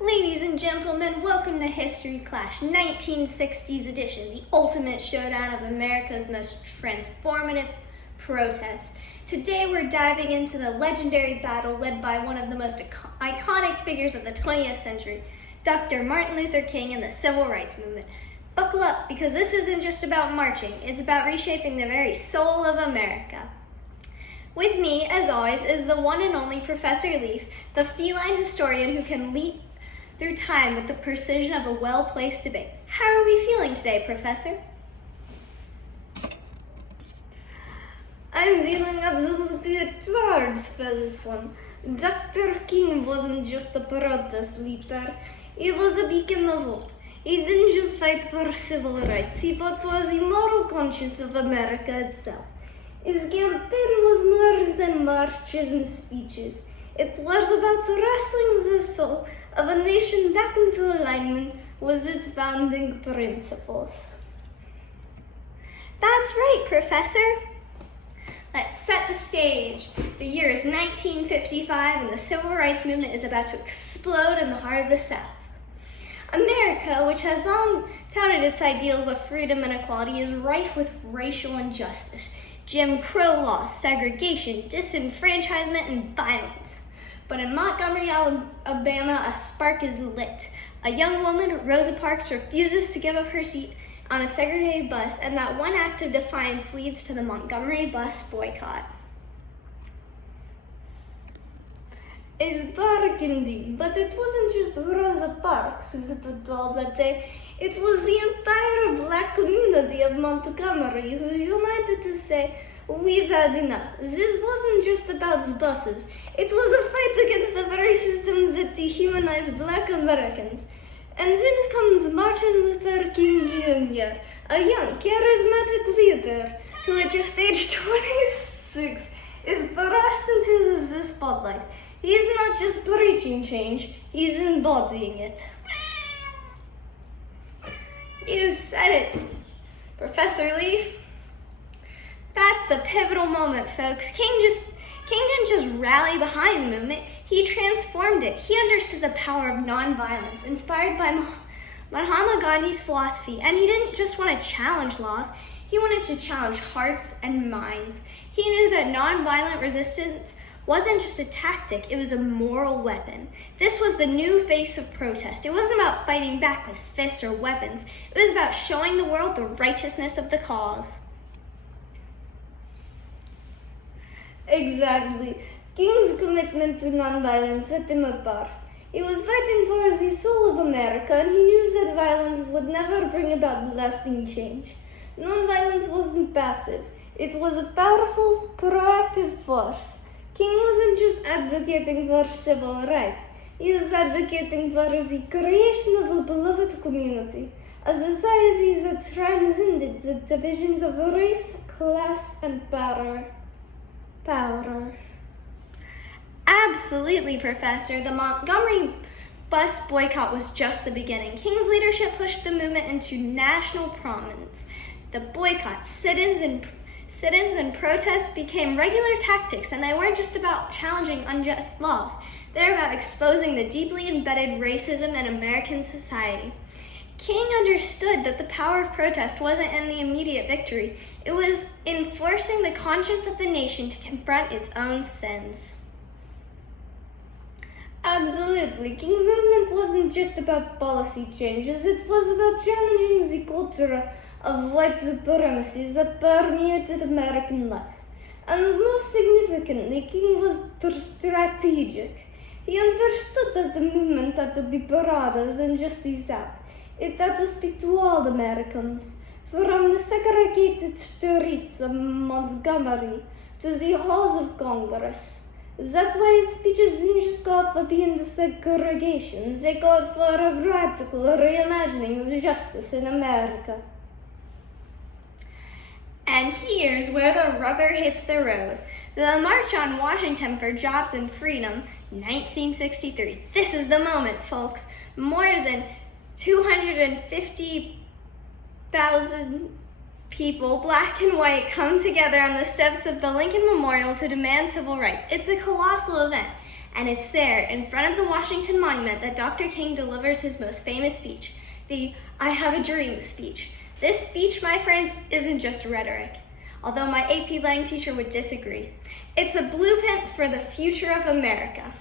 Ladies and gentlemen, welcome to History Clash 1960s edition, the ultimate showdown of America's most transformative protests. Today we're diving into the legendary battle led by one of the most iconic figures of the 20th century, Dr. Martin Luther King and the Civil Rights Movement. Buckle up, because this isn't just about marching, it's about reshaping the very soul of America. With me, as always, is the one and only Professor Leaf, the feline historian who can leap through time with the precision of a well-placed debate. How are we feeling today, Professor? I'm feeling absolutely charged for this one. Dr. King wasn't just a protest leader, he was a beacon of hope. He didn't just fight for civil rights, he fought for the moral conscience of America itself. His campaign was more than marches and speeches. It was about wrestling the soul of a nation back into alignment with its founding principles. That's right, Professor. Let's set the stage. The year is 1955 and the Civil Rights Movement is about to explode in the heart of the South. America, which has long touted its ideals of freedom and equality, is rife with racial injustice, Jim Crow laws, segregation, disenfranchisement, and violence. But in Montgomery, Alabama, a spark is lit. A young woman, Rosa Parks, refuses to give up her seat on a segregated bus, and that one act of defiance leads to the Montgomery bus boycott. A spark indeed, but it wasn't just Rosa Parks who set the dolls that day. It was the entire black community of Montgomery who united to say, "We've had enough." This wasn't just about buses. It was a fight against the very systems that dehumanize black Americans. And then comes Martin Luther King Jr., a young, charismatic leader who at just age 26 is thrust into the spotlight. He's not just preaching change, he's embodying it. You said it, Professor Lee. That's the pivotal moment, folks. King didn't just rally behind the movement, he transformed it. He understood the power of nonviolence, inspired by Mahatma Gandhi's philosophy, and he didn't just want to challenge laws, he wanted to challenge hearts and minds. He knew that nonviolent resistance wasn't just a tactic, it was a moral weapon. This was the new face of protest. It wasn't about fighting back with fists or weapons, it was about showing the world the righteousness of the cause. Exactly. King's commitment to nonviolence set him apart. He was fighting for the soul of America, and he knew that violence would never bring about lasting change. Nonviolence wasn't passive. It was a powerful, proactive force. King wasn't just advocating for civil rights. He was advocating for the creation of a beloved community, a society that transcended the divisions of race, class, and power. Absolutely, Professor. The Montgomery bus boycott was just the beginning. King's leadership pushed the movement into national prominence. The boycott, sit-ins and protests became regular tactics, and they weren't just about challenging unjust laws. They were about exposing the deeply embedded racism in American society. King understood that the power of protest wasn't in the immediate victory. It was in forcing the conscience of the nation to confront its own sins. Absolutely. King's movement wasn't just about policy changes, it was about challenging the culture of white supremacy that permeated American life. And most significantly, King was strategic. He understood that the movement had to be broader than just the South. It had to speak to all Americans, from the segregated streets of Montgomery to the halls of Congress. That's why his speeches didn't just call for the end of segregation, they called for a radical reimagining of justice in America. And here's where the rubber hits the road. The March on Washington for Jobs and Freedom, 1963. This is the moment, folks. More than 250 100,000 people, black and white, come together on the steps of the Lincoln Memorial to demand civil rights. It's a colossal event, and it's there in front of the Washington Monument that Dr. King delivers his most famous speech, the "I Have a Dream" speech. This speech, my friends, isn't just rhetoric, although my AP Lang teacher would disagree. It's a blueprint for the future of America.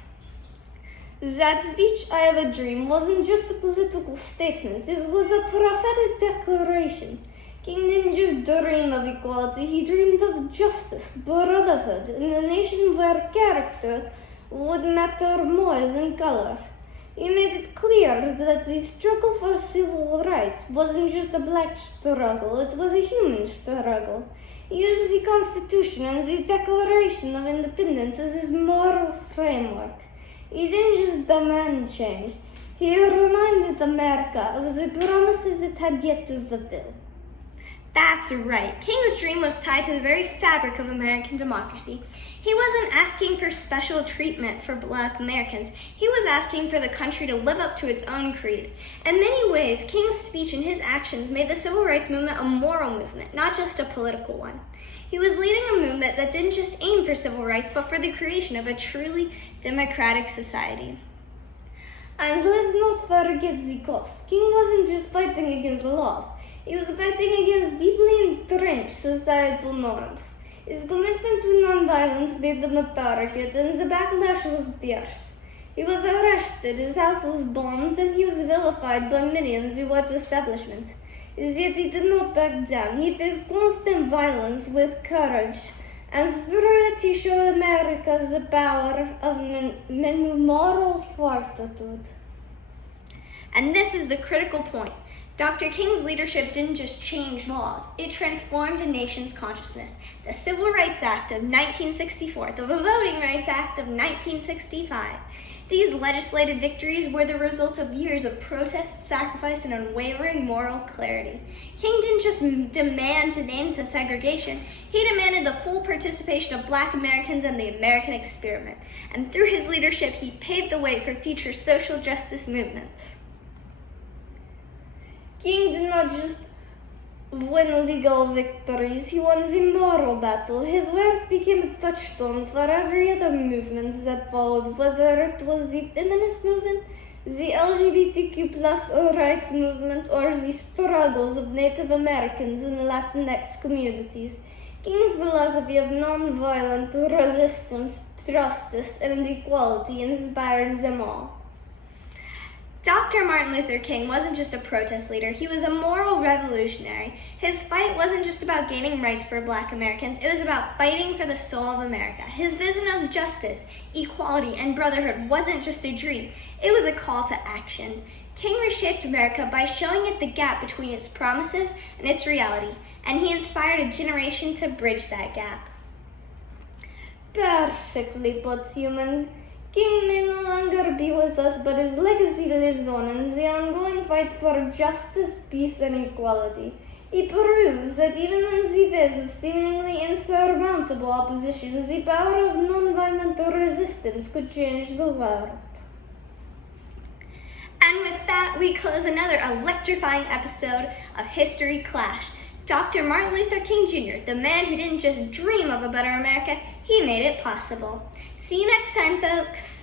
That speech, "I Have a Dream," wasn't just a political statement, it was a prophetic declaration. King didn't just dream of equality, he dreamed of justice, brotherhood, and a nation where character would matter more than color. He made it clear that the struggle for civil rights wasn't just a black struggle, it was a human struggle. He used the Constitution and the Declaration of Independence as his moral framework. He didn't just demand change, he reminded America of the promises it had yet to fulfill. That's right. King's dream was tied to the very fabric of American democracy. He wasn't asking for special treatment for black Americans. He was asking for the country to live up to its own creed. In many ways, King's speech and his actions made the civil rights movement a moral movement, not just a political one. He was leading a movement that didn't just aim for civil rights, but for the creation of a truly democratic society. And let's not forget the cost. King wasn't just fighting against laws. He was fighting against deeply entrenched societal norms. His commitment to nonviolence made them a target, and the backlash was fierce. He was arrested, his house was bombed, and he was vilified by many in the white establishment. Yet he did not back down. He faced constant violence with courage, and through it he showed America the power of moral fortitude. And this is the critical point. Dr. King's leadership didn't just change laws, it transformed a nation's consciousness. The Civil Rights Act of 1964, the Voting Rights Act of 1965. These legislative victories were the results of years of protest, sacrifice, and unwavering moral clarity. King didn't just demand an end to segregation, he demanded the full participation of black Americans in the American experiment. And through his leadership, he paved the way for future social justice movements. King did not just win legal victories, he won the moral battle. His work became a touchstone for every other movement that followed, whether it was the feminist movement, the LGBTQ plus rights movement, or the struggles of Native Americans and Latinx communities. King's philosophy of nonviolent resistance, justice, and equality inspired them all. Dr. Martin Luther King wasn't just a protest leader, he was a moral revolutionary. His fight wasn't just about gaining rights for black Americans, it was about fighting for the soul of America. His vision of justice, equality, and brotherhood wasn't just a dream, it was a call to action. King reshaped America by showing it the gap between its promises and its reality, and he inspired a generation to bridge that gap. Perfectly put, human. King may no longer be with us, but his legacy lives on in the ongoing fight for justice, peace, and equality. He proves that even in the face of seemingly insurmountable opposition, the power of nonviolent resistance could change the world. And with that, we close another electrifying episode of History Clash. Dr. Martin Luther King Jr., the man who didn't just dream of a better America, he made it possible. See you next time, folks.